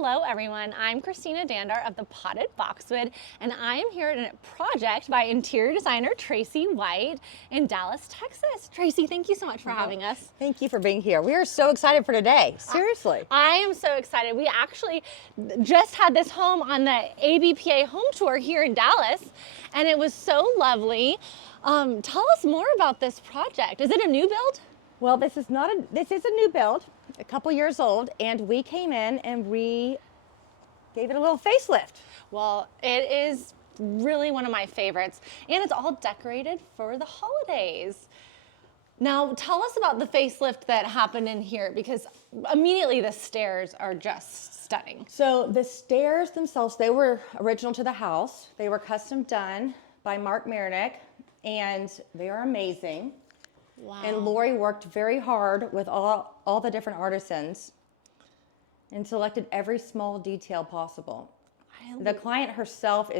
Hello everyone, I'm Christina Dandar of the Potted Boxwood, and I am here at a project by interior designer Traci White in Dallas, Texas. Traci, thank you so much for having us. Thank you for being here. We are so excited for today, seriously. I am so excited. We actually just had this home on the ABPA home tour here in Dallas, and it was so lovely. Tell us more about this project. Is it a new build? Well, this is a new build, a couple years old, and we came in and we gave it a little facelift. Well, it is really one of my favorites, and it's all decorated for the holidays. Now, tell us about the facelift that happened in here, because immediately the stairs are just stunning. So the stairs themselves, they were original to the house. They were custom done by Mark Marinick, and they are amazing. Wow. And Lori worked very hard with all the different artisans and selected every small detail possible. The client herself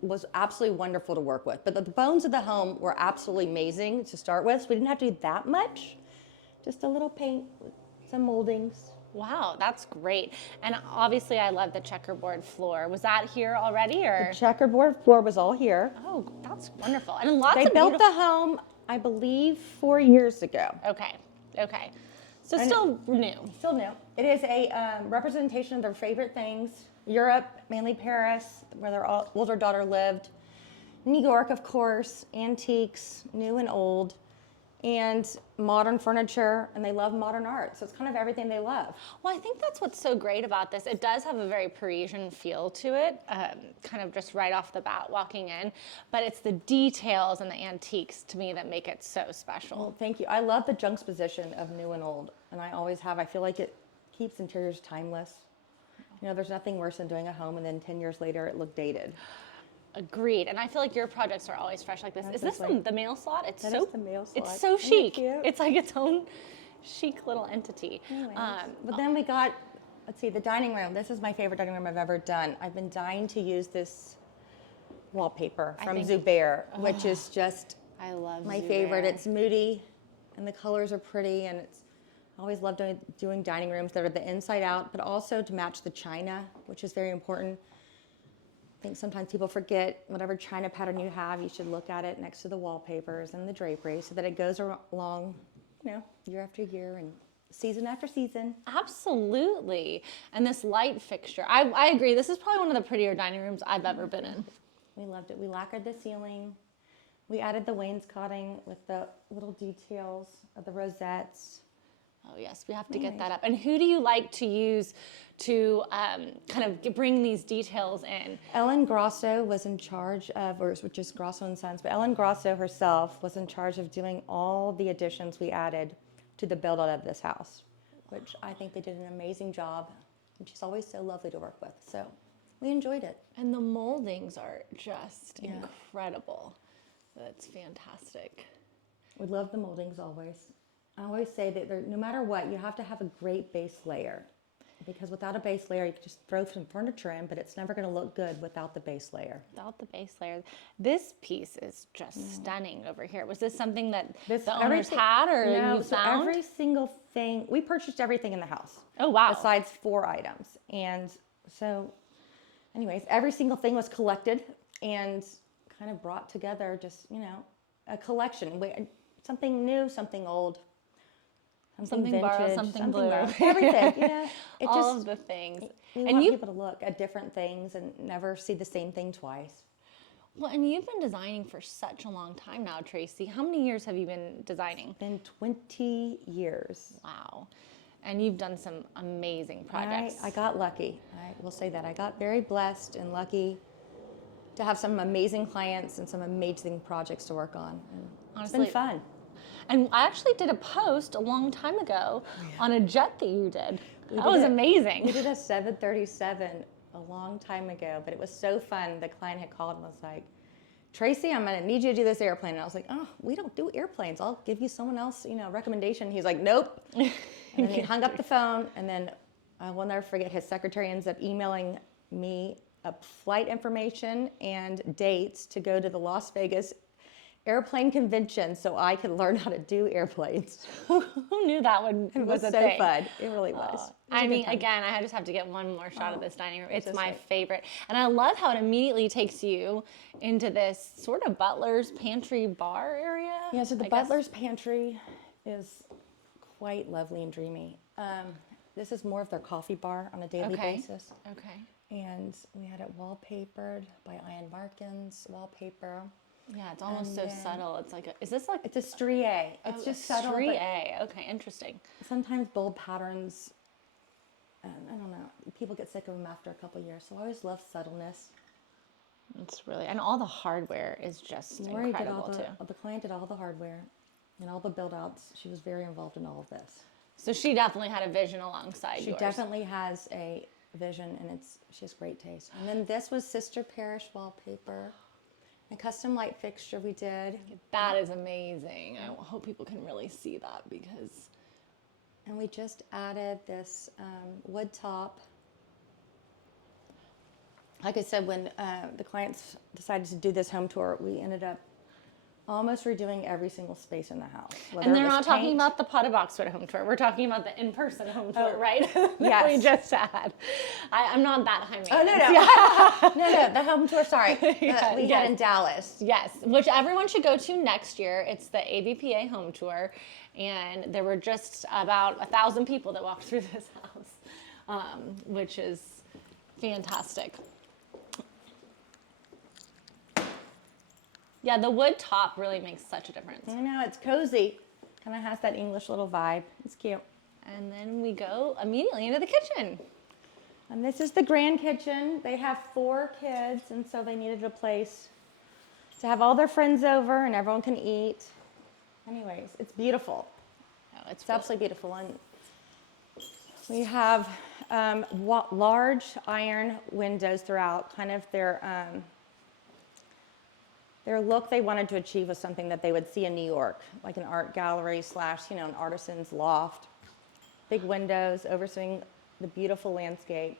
was absolutely wonderful to work with. But the bones of the home were absolutely amazing to start with. So we didn't have to do that much. Just a little paint, some moldings. Wow, that's great. And obviously I love the checkerboard floor. Was that here already, or? The checkerboard floor was all here. Oh, that's wonderful. And lots They of built the home, I believe, 4 years ago. Okay. So still new. Still new. It is a representation of their favorite things. Europe, mainly Paris, where their older daughter lived. New York, of course, antiques, new and old, and modern furniture, and they love modern art. So it's kind of everything they love. Well, I think that's what's so great about this. It does have a very Parisian feel to it, kind of just right off the bat walking in, but it's the details and the antiques to me that make it so special. Well, thank you. I love the juxtaposition of new and old, and I always have. I feel like it keeps interiors timeless. You know, there's nothing worse than doing a home and then 10 years later it looked dated. Agreed. And I feel like your projects are always fresh like this. Is this the mail slot? That is the mail slot. It's so chic. Cute. It's like its own chic little entity. But then we got, let's see, the dining room. This is my favorite dining room I've ever done. I've been dying to use this wallpaper from Zubair, which is just I love my Zubair. favorite. It's Moody, and the colors are pretty, and I always love doing dining rooms that are the inside out, but also to match the china, which is very important. I think sometimes people forget whatever china pattern you have, you should look at it next to the wallpapers and the drapery so that it goes along, year after year and season after season. Absolutely. And this light fixture, I agree. This is probably one of the prettier dining rooms I've ever been in. We loved it. We lacquered the ceiling. We added the wainscoting with the little details of the rosettes. Oh yes, we have to get that up. And who do you like to use to kind of bring these details in? Ellen Grosso was in charge of, which is Grosso and Sons, but Ellen Grosso herself was in charge of doing all the additions we added to the build out of this house, which I think they did an amazing job. And she's always so lovely to work with. So we enjoyed it. And the moldings are just incredible. That's fantastic. We love the moldings always. I always say that no matter what, you have to have a great base layer, because without a base layer, you can just throw some furniture in, but it's never going to look good without the base layer. Without the base layer. This piece is just stunning over here. Was this something that the owners had, or no, you so found? Every single thing, we purchased everything in the house. Oh, wow. Besides 4 items. And so, anyways, every single thing was collected and kind of brought together, just, a collection. Something new, something old. Something vintage, borrowed, something blue. Everything, All of the things. We want people to look at different things and never see the same thing twice. Well, and you've been designing for such a long time now, Traci. How many years have you been designing? It's been 20 years. Wow. And you've done some amazing projects. I got lucky. I will say that. I got very blessed and lucky to have some amazing clients and some amazing projects to work on. And Honestly, it's been fun. And I actually did a post a long time ago on a jet that you did. That was amazing. We did a 737 a long time ago, but it was so fun. The client had called and was like, Traci, I'm going to need you to do this airplane. And I was like, oh, we don't do airplanes. I'll give you someone else, a recommendation. He's like, nope. And then he hung up the phone, and then I will never forget, his secretary ends up emailing me flight information and dates to go to the Las Vegas airplane convention so I could learn how to do airplanes. Who knew that would It was a so thing? fun. It really was. It was a I good mean, time. again, I just have to get one more shot of this dining room. It's just my right. favorite. And I love how it immediately takes you into this sort of butler's pantry bar area. Yeah, so the I guess. butler's pantry is quite lovely and dreamy. This is more of their coffee bar on a daily basis. Okay. And we had it wallpapered by Ian Markins wallpaper. Yeah, it's almost so then- subtle. It's like, is this like It's a strié. It's just subtle, but strié? Okay, interesting. sometimes bold patterns, I don't know, people get sick of them after a couple years. So I always love subtleness. It's really, and all the hardware is just Lori did incredible all too. the client did all the hardware and all the build outs. She was very involved in all of this. So she definitely had a vision alongside She yours. definitely has a vision, and she has great taste. And then this was Sister Parish wallpaper, a custom light fixture we did. That is amazing. I hope people can really see that because. And we just added this wood top. Like I said, when the clients decided to do this home tour, we ended up almost redoing every single space in the house. And they're not talking about the potted boxwood home tour. We're talking about the in-person home tour, right? that yes. we just had. I'm not that high maintenance. Oh, no. No, the home tour, sorry. Yeah, we had in Dallas. Yes, which everyone should go to next year. It's the ABPA home tour. And there were just about 1,000 people that walked through this house, which is fantastic. Yeah, the wood top really makes such a difference. I know, it's cozy. Kind of has that English little vibe. It's cute. And then we go immediately into the kitchen. And this is the grand kitchen. They have 4 kids, and so they needed a place to have all their friends over and everyone can eat. Anyways, it's beautiful. Oh, It's absolutely beautiful. And we have large iron windows throughout. Kind of their look they wanted to achieve was something that they would see in New York, like an art gallery / an artisan's loft. Big windows overseeing the beautiful landscape.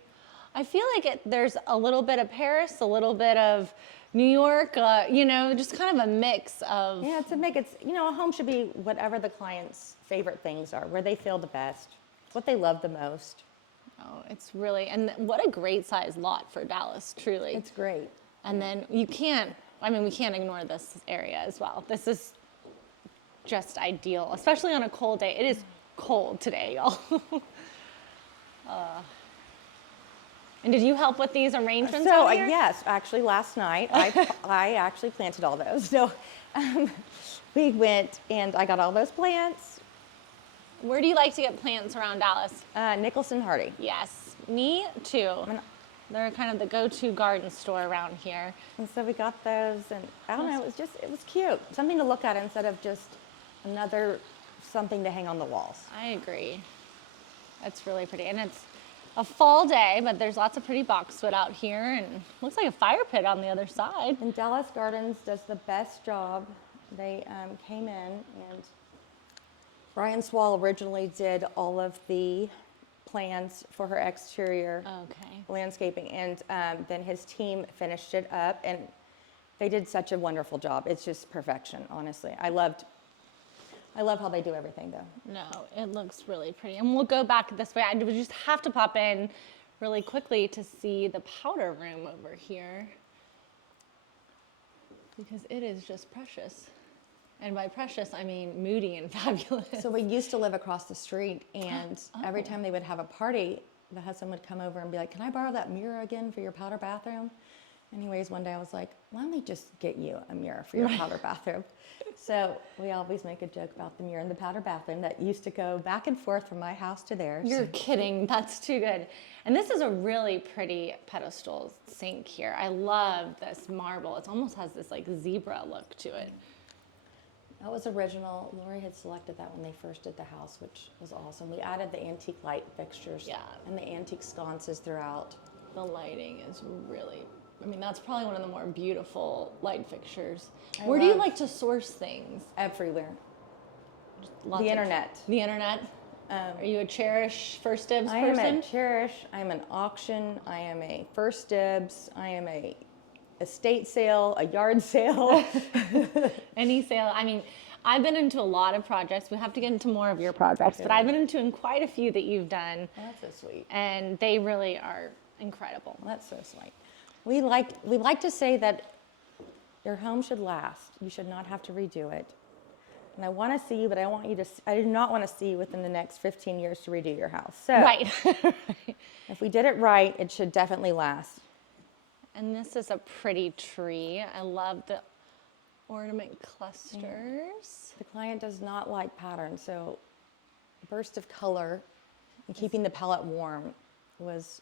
I feel like there's a little bit of Paris, a little bit of New York, just kind of a mix of. Yeah, it's a mix. A home should be whatever the client's favorite things are, where they feel the best, what they love the most. Oh, it's really, and what a great size lot for Dallas, truly. It's great. And then we can't ignore this area as well. This is just ideal, especially on a cold day. It is cold today, y'all. And did you help with these arrangements So out here? yes, actually last night I actually planted all those. So we went and I got all those plants. Where do you like to get plants around Dallas? Nicholson Hardy. Yes, me too. They're kind of the go-to garden store around here. And so we got those, and I don't know, it was cute. Something to look at instead of just another something to hang on the walls. I agree. That's really pretty. And it's a fall day, but there's lots of pretty boxwood out here, and looks like a fire pit on the other side. And Dallas Gardens does the best job. They came in, and Brian Swall originally did all of the plans for her exterior landscaping, and then his team finished it up, and they did such a wonderful job. It's just perfection, honestly. I love how they do everything, though. No, it looks really pretty. And we'll go back this way. I would just have to pop in really quickly to see the powder room over here, because it is just precious. And by precious, I mean moody and fabulous. So we used to live across the street, and every time they would have a party, the husband would come over and be like, "Can I borrow that mirror again for your powder bathroom?" Anyways, one day I was like, "Why don't we just get you a mirror for your powder bathroom?" So we always make a joke about the mirror in the powder bathroom that used to go back and forth from my house to theirs. You're kidding. That's too good. And this is a really pretty pedestal sink here. I love this marble. It almost has this like zebra look to it. That was original. Lori had selected that when they first did the house, which was awesome. We added the antique light fixtures and the antique sconces throughout. The lighting is really, that's probably one of the more beautiful light fixtures. Where do you like to source things? Everywhere. Lots the internet. The internet? Are you a Cherish First Dibs I person? am a Cherish. I am an auction. I am a First Dibs. I am a estate sale, a yard sale. Any sale, I mean, I've been into a lot of projects. We have to get into more of your projects, but I've been into quite a few that you've done. Oh, that's so sweet. And they really are incredible. Well, that's so sweet. We like to say that your home should last. You should not have to redo it. And I want to see you, but I do not want to see you within the next 15 years to redo your house. So Right. if we did it right, it should definitely last. And this is a pretty tree. I love the ornament clusters. The client does not like patterns, so a burst of color and keeping the palette warm was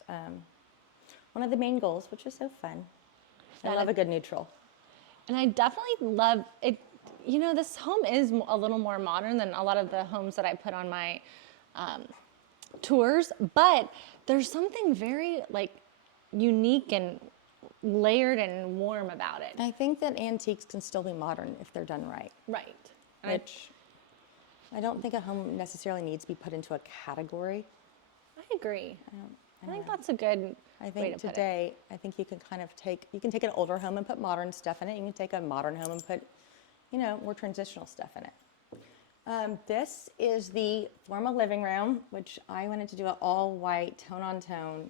one of the main goals, which is so fun. I love a good neutral. And I definitely love it. You know, this home is a little more modern than a lot of the homes that I put on my tours, but there's something very like unique and layered and warm about it. I think that antiques can still be modern if they're done right. Right. Which I don't think a home necessarily needs to be put into a category. I agree. I think that's a good I way think to put it. today, I think you can kind of take an older home and put modern stuff in it. You can take a modern home and put, more transitional stuff in it. This is the formal living room, which I wanted to do an all white, tone on tone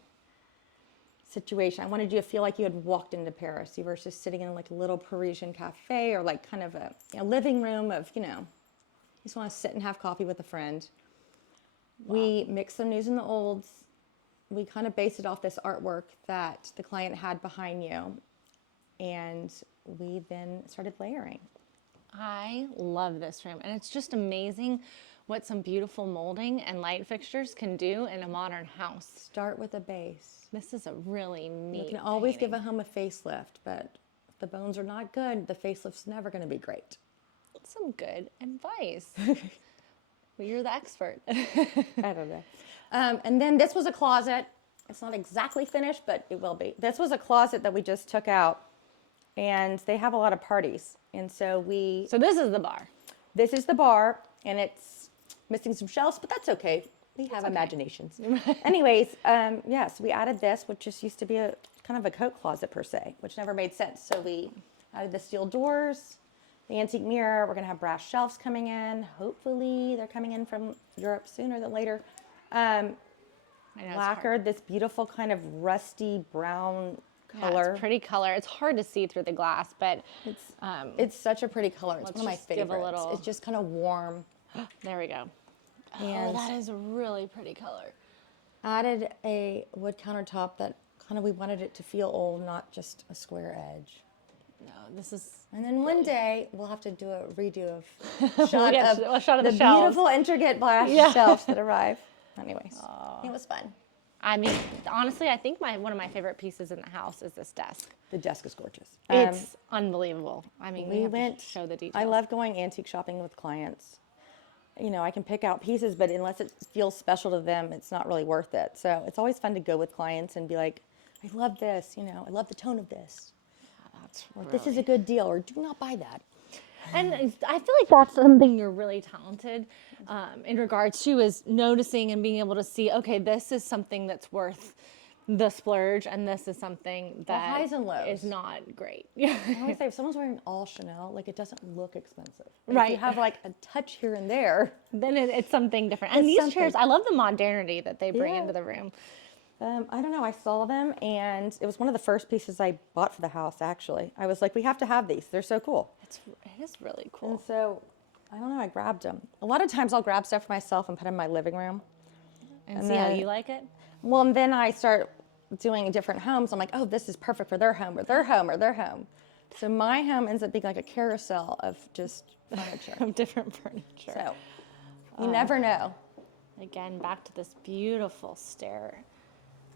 situation. I wanted you to feel like you had walked into Paris. You were just sitting in like a little Parisian cafe or like kind of a living room of, you just want to sit and have coffee with a friend. Wow. We mixed the news and the olds. We kind of based it off this artwork that the client had behind you. And we then started layering. I love this room. And it's just amazing what some beautiful molding and light fixtures can do in a modern house. Start with a base. This is a really neat You can always painting. give a home a facelift, but if the bones are not good, the facelift's never going to be great. Some good advice. Well, you're the expert. I don't know. And then this was a closet. It's not exactly finished, but it will be. This was a closet that we just took out, and they have a lot of parties. And so So this is the bar. this is the bar, and it's missing some shelves, but that's okay. We have imaginations. Anyways, yes, we added this, which just used to be a kind of a coat closet per se, which never made sense. So we added the steel doors, the antique mirror. We're going to have brass shelves coming in. Hopefully, they're coming in from Europe sooner than later. I know Lacquered, this beautiful kind of rusty brown color. Yeah, it's pretty color. It's hard to see through the glass, but It's such a pretty color. It's let's one of my just give a favorites. little- It's just kind of warm. there we go. Oh, And- that is a really pretty color. Added a wood countertop that kind of we wanted it to feel old, not just a square edge. No, this is And then one day we'll have to do a redo of a shot of the the shelves. beautiful intricate glass Yeah. shelves that arrive. Anyways, it was fun. I mean, honestly, I think one of my favorite pieces in the house is this desk. The desk is gorgeous. It's unbelievable. I mean, we we have went. to show the details. I love going antique shopping with clients. I can pick out pieces, but unless it feels special to them, it's not really worth it. So it's always fun to go with clients and be like, I love this, I love the tone of this. That's Or this is a good deal, or do not buy that. And I feel like that's something you're really talented in regards to, is noticing and being able to see, okay, this is something that's worth the splurge, and this is something that highs and lows. is not great. I always say if someone's wearing all Chanel, like it doesn't look expensive. But Right. If you have like a touch here and there. Then it's something different. And It's these something. chairs, I love the modernity that they bring Yeah. into the room. I don't know. I saw them, and it was one of the first pieces I bought for the house. Actually, I was like, we have to have these. They're so cool. It is really And cool. so, I don't know. I grabbed them. A lot of times, I'll grab stuff for myself and put it in my living room. And and see how then- you like it. Well, and then I start doing different homes. I'm like, oh, this is perfect for their home, or their home, or their home. So my home ends up being like a carousel of just furniture. Of different furniture. So you never know. Again, back to this beautiful stair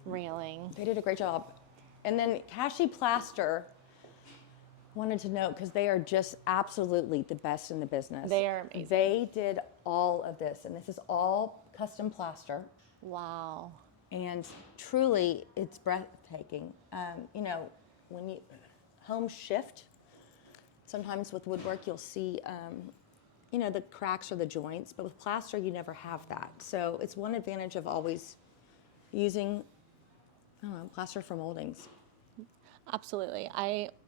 railing. They did a great job. And then Kashi Plaster wanted to note, because they are just absolutely the best in the business. They are amazing. They did all of this, and this is all custom plaster. Wow. And truly, it's breathtaking. When homes shift, sometimes with woodwork, you'll see, the cracks or the joints, but with plaster, you never have that. So it's one advantage of always using, plaster for moldings. Absolutely.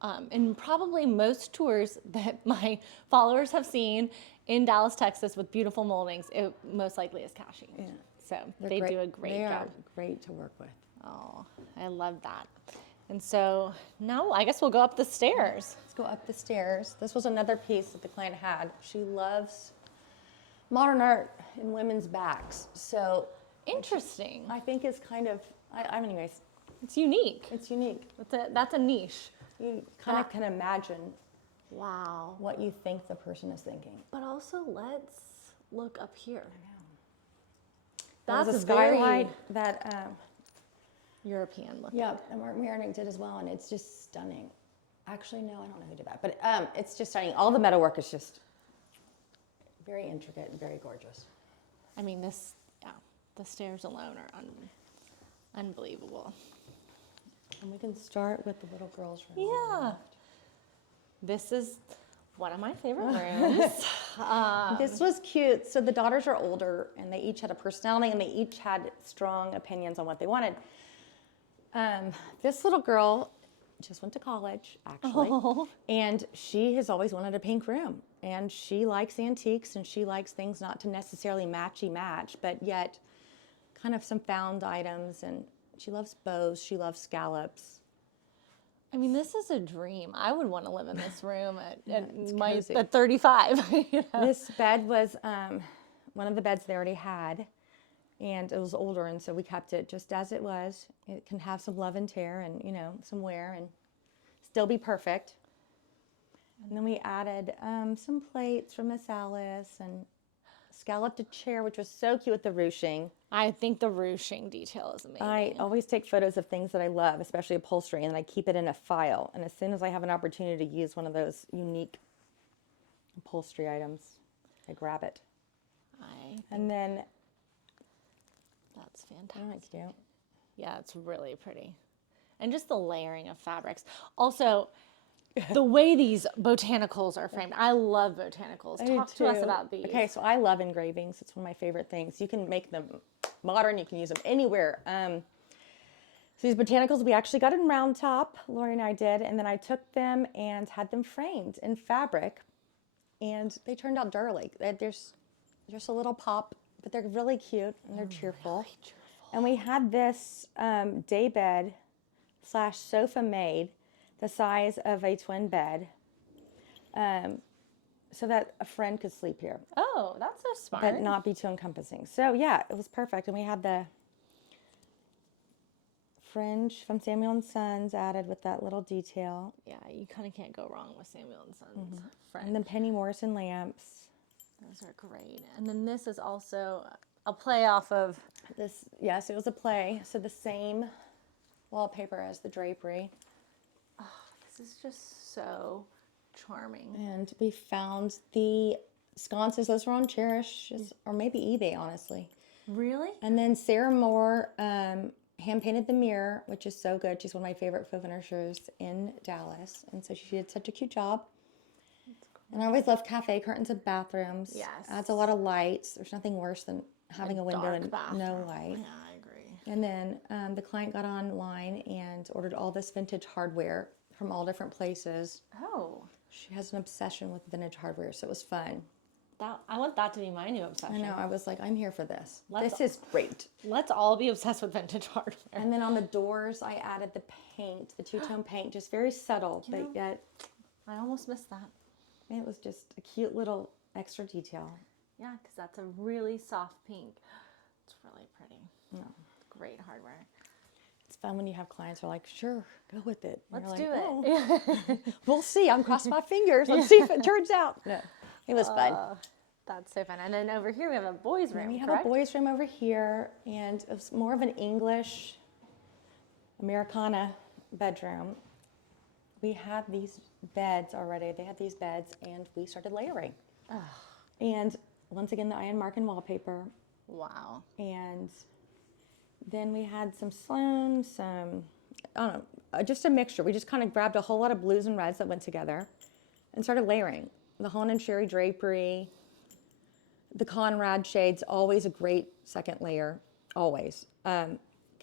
And probably most tours that my followers have seen in Dallas, Texas with beautiful moldings, it most likely is Kashi. Yeah. So they do a great job. They are great to work with. Oh, I love that. And so now I guess we'll go up the stairs. Let's go up the stairs. This was another piece that the client had. She loves modern art in women's backs. So Interesting. I think it's kind of, anyways, It's unique. it's unique. That's a niche. You kind of can imagine Wow. what you think the person is thinking. But also let's look up here. There's That's a skylight that, European look. yeah, and Mark Marinick did as well, and it's just stunning. Actually, no, I don't know who did that, but it's just stunning. All the metalwork is just very intricate and very gorgeous. I mean, the stairs alone are unbelievable. And we can start with the little girls' room. Yeah. This is one of my favorite rooms. This was cute. So the daughters are older, and they each had a personality, and they each had strong opinions on what they wanted. This little girl just went to college, actually, and she has always wanted a pink room. And she likes antiques, and she likes things not to necessarily match, but yet kind of some found items. And she loves bows. She loves scallops. I mean, this is a dream. I would want to live in this room cozy. at 35. You know? This bed was one of the beds they already had, and it was older, and so we kept it just as it was. It can have some love and tear and, some wear and still be perfect. And then we added some plates from Miss Alice and scalloped a chair, which was so cute with the ruching. I think the ruching detail is amazing. I always take photos of things that I love, especially upholstery, and I keep it in a file. And as soon as I have an opportunity to use one of those unique upholstery items, I grab it. And then that's fantastic. oh, it's cute. Yeah, it's really pretty. And just the layering of fabrics. Also, the way these botanicals are framed. I love botanicals. Talk to us about these. Okay, so I love engravings. It's one of my favorite things. You can make them modern. You can use them anywhere. So these botanicals, we actually got in round top. Lori and I did. And then I took them and had them framed in fabric. And they turned out girly. There's just a little pop, but they're really cute and they're cheerful. Really cheerful. And we had this day bed / sofa made the size of a twin bed so that a friend could sleep here. Oh, that's so smart. But not be too encompassing. So yeah, it was perfect. And we had the fringe from Samuel & Sons added with that little detail. Yeah, you kind of can't go wrong with Samuel & Sons. And then Penny Morrison lamps. Those are great. And then this is also a play off of This, yes, it was a play. So the same wallpaper as the drapery. this is just so charming. And we found the sconces. Those were on Cherish, or maybe eBay, honestly. Really? And then Sarah Moore hand-painted the mirror, which is so good. She's one of my favorite faux finishers in Dallas. And so she did such a cute job. And I always love cafe curtains in bathrooms. Yes. Adds a lot of lights. There's nothing worse than having a window dark and bathroom. no light. Yeah, I agree. And then the client got online and ordered all this vintage hardware from all different places. Oh, She has an obsession with vintage hardware, so it was fun. I want that to be my new obsession. I know, I was like, I'm here for this. Let's- This is great. Let's all be obsessed with vintage hardware. And then on the doors, I added the paint, the two-tone paint, just very subtle, but yet I almost missed that. it was just a cute little extra detail. Yeah, because that's a really soft pink. It's really pretty. Yeah. Great hardware. It's fun when you have clients who are like, sure, go with it. And Let's you're do like, it. "Oh, we'll see. I'm crossing my fingers. Let's see if it turns out. No, it was fun. That's so fun. And then over here we have a boys' room, And we have correct? a boys' room over here, and it's more of an English Americana bedroom. We had these beds already. They had these beds, and we started layering. And once again, the Iron Markin wallpaper. Wow. And then we had some Sloan, some, I don't know, just a mixture. We just kind of grabbed a whole lot of blues and reds that went together and started layering. The Holland and Sherry drapery, the Conrad shades, always a great second layer, always.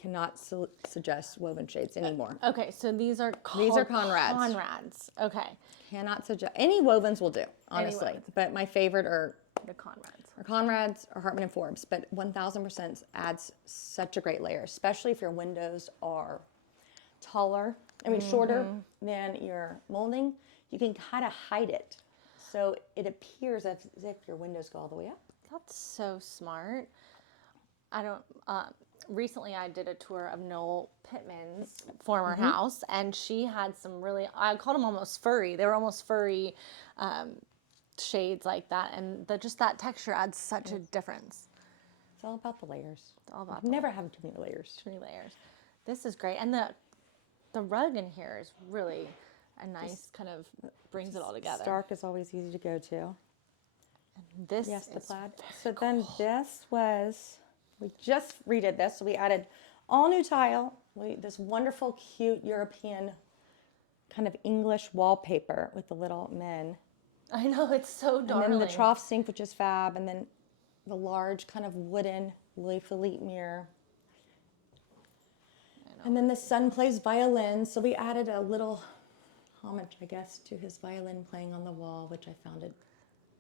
cannot suggest woven shades anymore. Okay, so these are called These are Conrads. Conrads. Okay, Cannot suggest any wovens will do, honestly. wovens. But my favorite are the Conrads. Conrads or Hartman and Forbes. But 1000% adds such a great layer, especially if your windows are taller. I mean, shorter than your molding. You can kind of hide it, so it appears as if your windows go all the way up. That's so smart. I don't. Recently, I did a tour of Noel Pittman's former house, and she had some really. I called them almost furry. They were almost furry shades like that, and just that texture adds such a difference. It's all about the layers. It's all about Never have too many layers. too many layers. This is great, and the rug in here is really a nice kind of brings it all together. Stark is always easy to go to. This Yes, the is plaid. So then this was, we just redid this. So we added all new tile, this wonderful, cute European kind of English wallpaper with the little men. I know, it's so darling. And then the trough sink, which is fab. And then the large kind of wooden Louis Philippe mirror. And then the son plays violin. So we added a little homage, I guess, to his violin playing on the wall, which I found at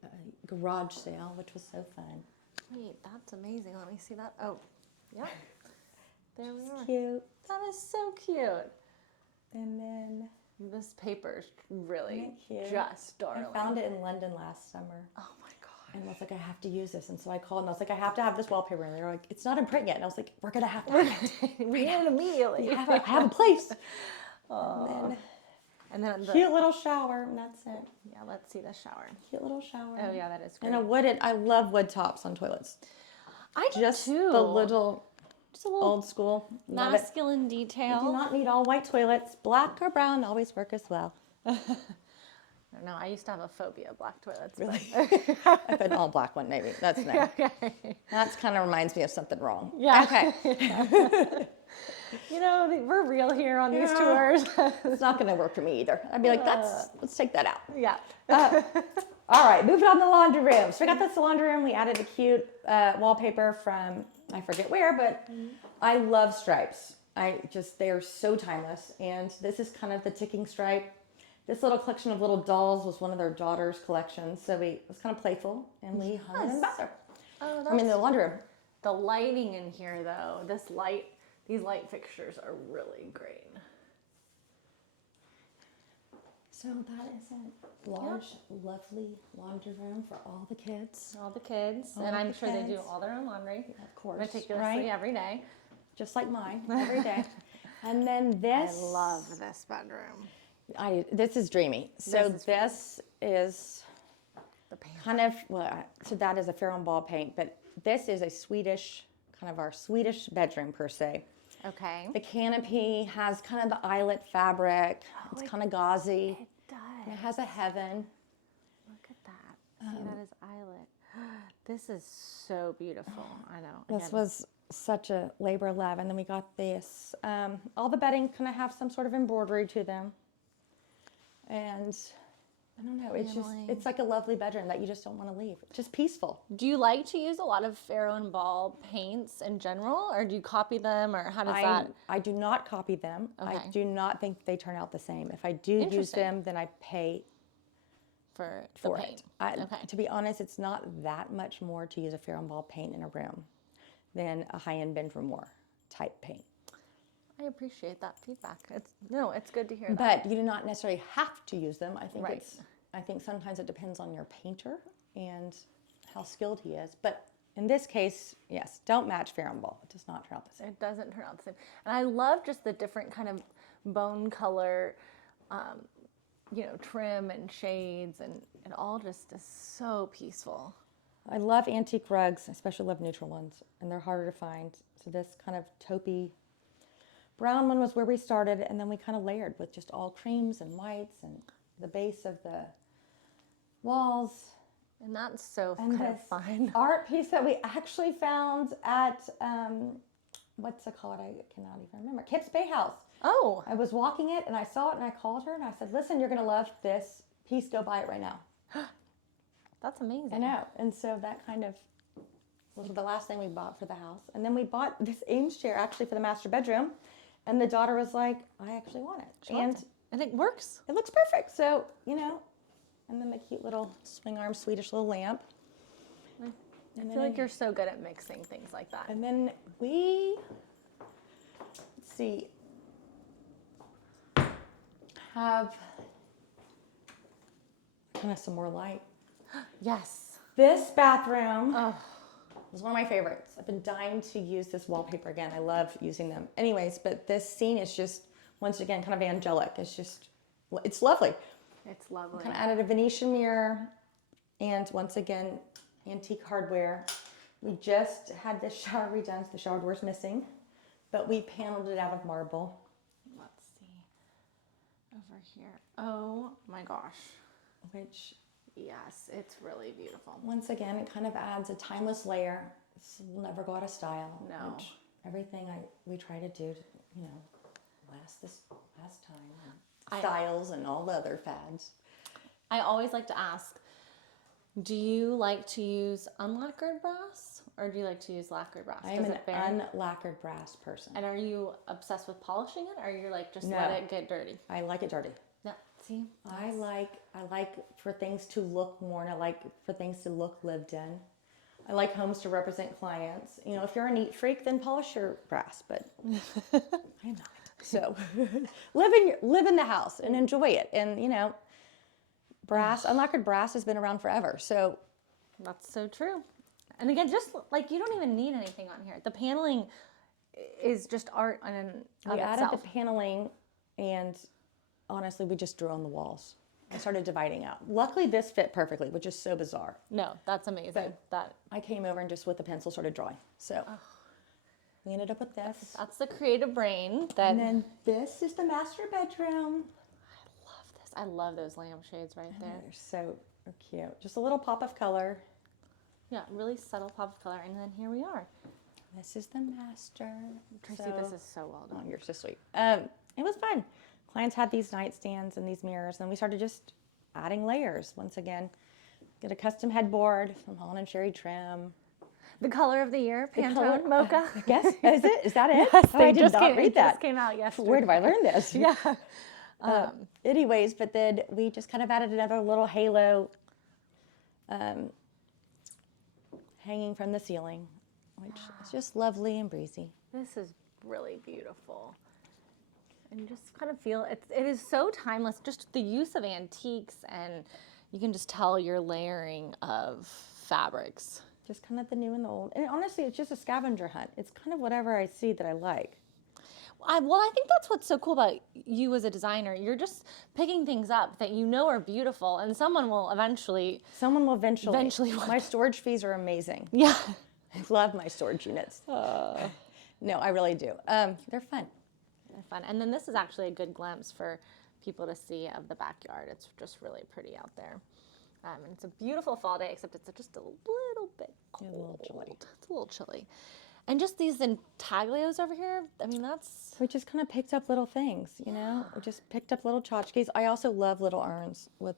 a garage sale, which was so fun. Wait, that's amazing. Let me see that. Oh, yeah. There we are. Cute. That is so cute. And then This paper's really Thank you. just darling. I found it in London last summer. Oh my god. And I was like, I have to use this. And so I called and I was like, I have to have this wallpaper. And they were like, it's not in print yet. And I was like, we're going to have to have it. We need it immediately. I have a place. And then Cute little shower. And that's it. yeah, let's see the shower. Cute little shower. Oh yeah, that is great. And a wooden, I love wood tops on toilets. I do Just too. the little just a little old school. Love it. masculine You detail. do not need all white toilets. Black or brown always work as well. No, I used to have a phobia of black toilets. Really? I put an all black one maybe. That's no. Okay. That's kind of reminds me of something wrong. Yeah. Okay. You know, we're real here on these tours. It's not going to work for me either. I'd be like, let's take that out. Yeah. All right, moving on to the laundry room. So we got this laundry room. We added a cute wallpaper from, I forget where, but I love stripes. They are so timeless. And this is kind of the ticking stripe. This little collection of little dolls was one of their daughter's collections. So it was kind of playful, and we hung it in the bathroom. Oh, I mean, the laundry room. the lighting in here, though, these light fixtures are really great. So that is a large, lovely laundry room for all the kids. All the kids, All and the I'm sure they do kids. all their own laundry Of course, meticulously right? every day. Just like mine, every day. And then I this. love this bedroom. This is dreamy. So This is this is The pan. kind of, so that is a Farron ball paint, but this is a Swedish, kind of our Swedish bedroom per se. Okay. The canopy has kind of the eyelet fabric. It's kind of gauzy. It does. It has a heaven. Look at that. See, that is eyelet. This is so beautiful. I know. This was such a labor of love. And then we got this. All the bedding kind of have some sort of embroidery to them. And I don't know, it's like a lovely bedroom that you just don't want to leave. It's just peaceful. Do you like to use a lot of Farrow and Ball paints in general, or do you copy them, or how does that? I do not copy them. Okay. I do not think they turn out the same. If I do use Interesting. them, then I pay For the for paint. it. Okay. To be honest, it's not that much more to use a Farron Ball paint in a room than a high-end Benjamin type paint. I appreciate that feedback. It's good to hear that. But you do not necessarily have to use them. I think Right. I think sometimes it depends on your painter and how skilled he is. But in this case, yes, don't match Farron Ball. It does not turn out the same. It doesn't turn out the same. And I love just the different kind of bone color, trim and shades, and it all just is so peaceful. I love antique rugs. I especially love neutral ones, and they're harder to find. So this kind of taupey brown one was where we started, and then we kind of layered with just all creams and whites and the base of the walls. And that's so And kind of this fun. art piece that we actually found at, what's it called? I cannot even remember. Kip's Bay House. Oh, I was walking it and I saw it and I called her and I said, listen, you're going to love this piece. Go buy it right now. that's amazing. I know. And so that kind of was the last thing we bought for the house. And then we bought this Ames chair actually for the master bedroom. And the daughter was like, I actually want it. And it works. It looks perfect. So, you know, and then the cute little swing arm Swedish little lamp. I feel like you're so good at mixing things like that. And then let's see, have kind of some more light. Yes. This bathroom was one of my favorites. I've been dying to use this wallpaper again. I love using them. Anyways, but this scene is just, once again, kind of angelic. It's lovely. It's lovely. Kind of added a Venetian mirror and once again, antique hardware. We just had this shower redone, so the shower door's missing, but we paneled it out of marble. Let's see. Over here. Oh my gosh. Which, yes, it's really beautiful. once again, it kind of adds a timeless layer. This will never go out of style. No. Which everything we try to do to, you know, last time. And styles and all the other fads. I always like to ask, do you like to use unlacquered brass or do you like to use lacquered brass? I am an unlacquered brass person. And are you obsessed with polishing it or you're like, just No. let it get dirty? I like it dirty. Yeah, see? I like for things to look worn. I like for things to look lived in. I like homes to represent clients. You know, if you're a neat freak, then polish your brass, but I'm not. So live in the house and enjoy it. And, you know, unlacquered brass has been around forever. So That's so true. And again, just like you don't even need anything on here. The paneling is just art in and of we added itself. the paneling and honestly, we just drew on the walls. I started dividing out. Luckily, this fit perfectly, which is so bizarre. No, that's amazing. I came over and just with a pencil started drawing. So we ended up with this. That's the creative brain. And then this is the master bedroom. Love this. I love those lampshades right there. They're so cute. Just a little pop of color. Yeah, really subtle pop of color. And then here we are. This is the master. Tracy, this is so well done. Oh, you're so sweet. It was fun. Clients had these nightstands and these mirrors, and we started just adding layers. Once again, get a custom headboard from Holland and Sherry trim. The color of the year, Pantone Mocha. I guess, is it? Is that it? Yes, I did not read it that. just came out yesterday. Where did I learn this? Yeah. Anyways, but then we just kind of added another little halo hanging from the ceiling, which is just lovely and breezy. This is really beautiful. And you just kind of feel it is so timeless. Just the use of antiques, and you can just tell you're layering of fabrics. Just kind of the new and the old. And honestly, it's just a scavenger hunt. It's kind of whatever I see that I like. Well, I think that's what's so cool about you as a designer. You're just picking things up that you know are beautiful, and someone will eventually. Eventually. My storage fees are amazing. Yeah. I love my storage units. No, I really do. They're fun. They're fun. And then this is actually a good glimpse for people to see of the backyard. It's just really pretty out there. And it's a beautiful fall day, except it's just a little bit cold. A little chilly. It's a little chilly. And just these intaglios over here, I mean, that's... We just kind of picked up little things, you know? We just picked up little tchotchkes. I also love little urns with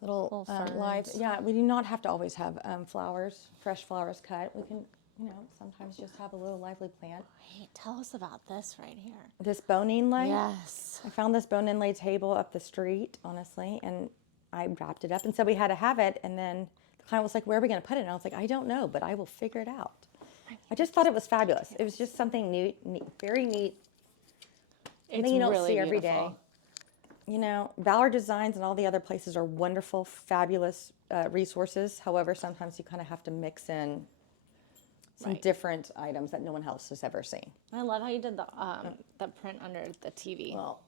little live. Yeah, we do not have to always have flowers, fresh flowers cut. We can, you know, sometimes just have a little lively plant. Hey, tell us about this right here. This bone inlay. Yes. I found this bone inlay table up the street, honestly, and I wrapped it up and said we had to have it. And then the client was like, where are we going to put it? And I was like, I don't know, but I will figure it out. I just thought it was fabulous. It was just something neat, very neat. Something you don't really see every day. beautiful. You know, Valor Designs and all the other places are wonderful, fabulous resources. However, sometimes you kind of have to mix in some different items that no one else has ever seen. I love how you did the print under the TV. Well,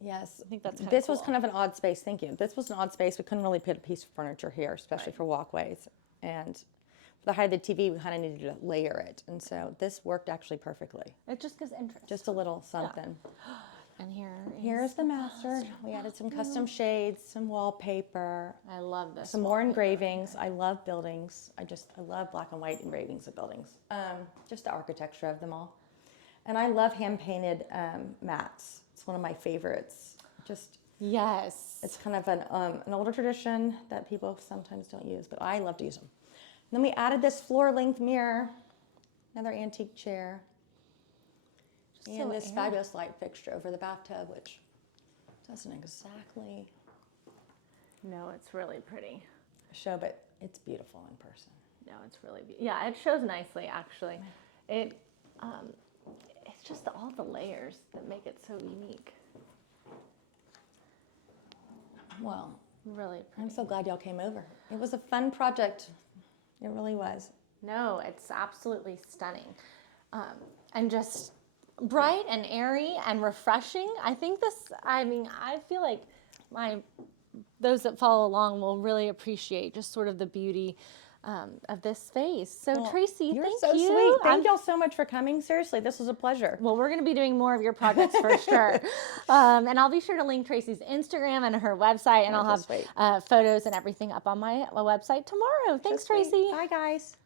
yes. I think that's kind This of was kind of an odd space. Thank you. This was an odd space. We couldn't really put a piece of furniture here, especially for walkways. And for the height of the TV, we kind of needed to layer it. And so this worked actually perfectly. It just gives interest. Just a little something. And Here's the master. We added some custom shades, some wallpaper. I love this. Some more engravings. I love buildings. I love black and white engravings of buildings. Just the architecture of them all. And I love hand-painted mats. It's one of my favorites. Yes. It's kind of an older tradition that people sometimes don't use, but I love to use them. Then we added this floor-length mirror, another antique chair, and so this airy. fabulous light fixture over the bathtub, which doesn't exactly No, it's really pretty. show, but it's beautiful in person. No, it's really yeah. It shows nicely, actually. It's just all the layers that make it so unique. Well, Really pretty. I'm so glad y'all came over. It was a fun project. It really was. No, it's absolutely stunning, and just bright and airy and refreshing. I think this. I mean, I feel like those that follow along will really appreciate just sort of the beauty of this space. So Well, Traci, you're thank so you. sweet. Thank y'all so much for coming. Seriously, this was a pleasure. Well, we're going to be doing more of your projects for sure. And I'll be sure to link Traci's Instagram and her website, and I'll That's have sweet. photos and everything up on my website tomorrow. Thanks, So sweet. Traci. Bye, guys.